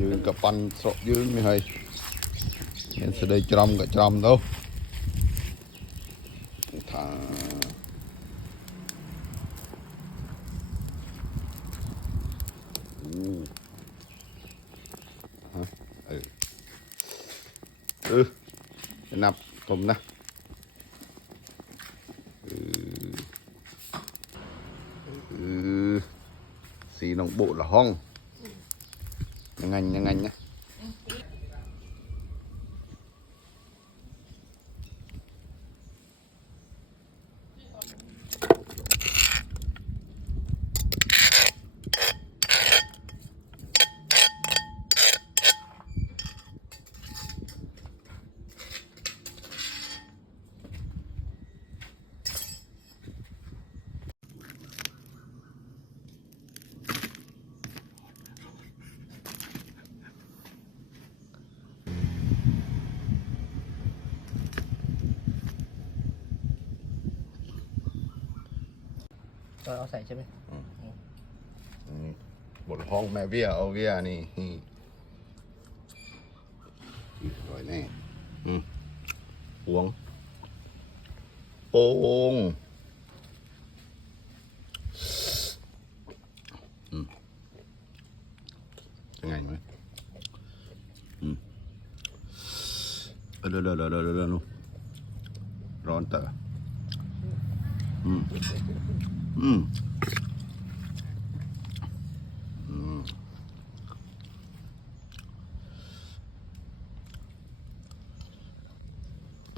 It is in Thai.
ยืนกับปันโสยืนไม่ให้เห็นเสด็จจำกับจำđâu thà cái nắp tôm nè xì nồng bộ là hong nhanh nháเอาใส่ใช่ไหมบทห้องแม่เวียเอาเวียนี่อร่อยแน่หวงโป่งยังไงไหมเดี๋ยวนู่นร้อนเต๋อ